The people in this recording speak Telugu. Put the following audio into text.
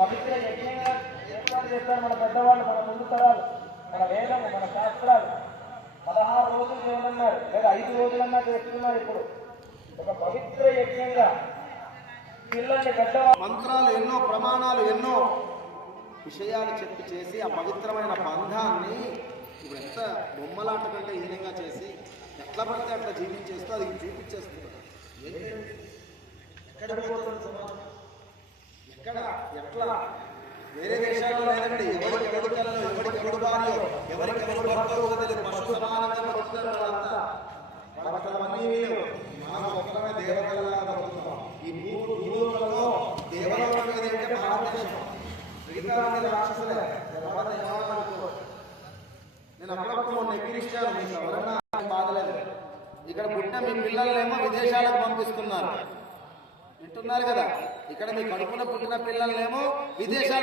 పవిత్ర యజ్ఞంగా ఏర్పాటు చేస్తారు మన పెద్దవాళ్ళు, మన ముందు తరాలు, మన వేదము, మన శాస్త్రాలు. 16 రోజులు చేయమన్నారు, లేదా 5 రోజులన్నా చేస్తున్నారు. ఇప్పుడు ఒక పవిత్ర యజ్ఞంగా పిల్లల్ని పెద్దవాళ్ళు మంత్రాలు ఎన్నో, ప్రమాణాలు ఎన్నో విషయాలు చెప్పి చేసి ఆ పవిత్రమైన బంధాన్ని ఇప్పుడు ఎంత బొమ్మలాట కంటే హీనంగా చేసి ఎట్లా పడితే అట్లా జీవించేస్తూ అది చూపించేస్తున్నారు. ఎక్కడ పోతుంది సమాజం? ఎక్కడ ఎట్లా? వేరే దేశాల్లో లేదండి. ఎవరికి ఎవరి కళలో, ఎవరికి ఎవరు భార్యో, ఎవరికి ఎవరు భర్తలో తెలియదు. పశు సమానంగా బతుకుతారు వాళ్ళంతా. వాళ్ళకవన్నీ వీళ్ళు. మనం ఒక్కమే దేవతలలా బతుకుతాం. ఈ భూలోకంలో దేవలోకం ఏదంటే భారతదేశం. మిగతా రాక్షసులే. నేను అప్పుడప్పుడు మొన్న ఎక్కిరిస్తాను, మీకు ఎవరన్నా బాధలేదు. ఇక్కడ పుట్టిన మీ పిల్లలనేమో విదేశాలకు పంపిస్తున్నారు, వింటున్నారు కదా. ఇక్కడ మీ కడుపున పుట్టిన పిల్లలనేమో విదేశాలకు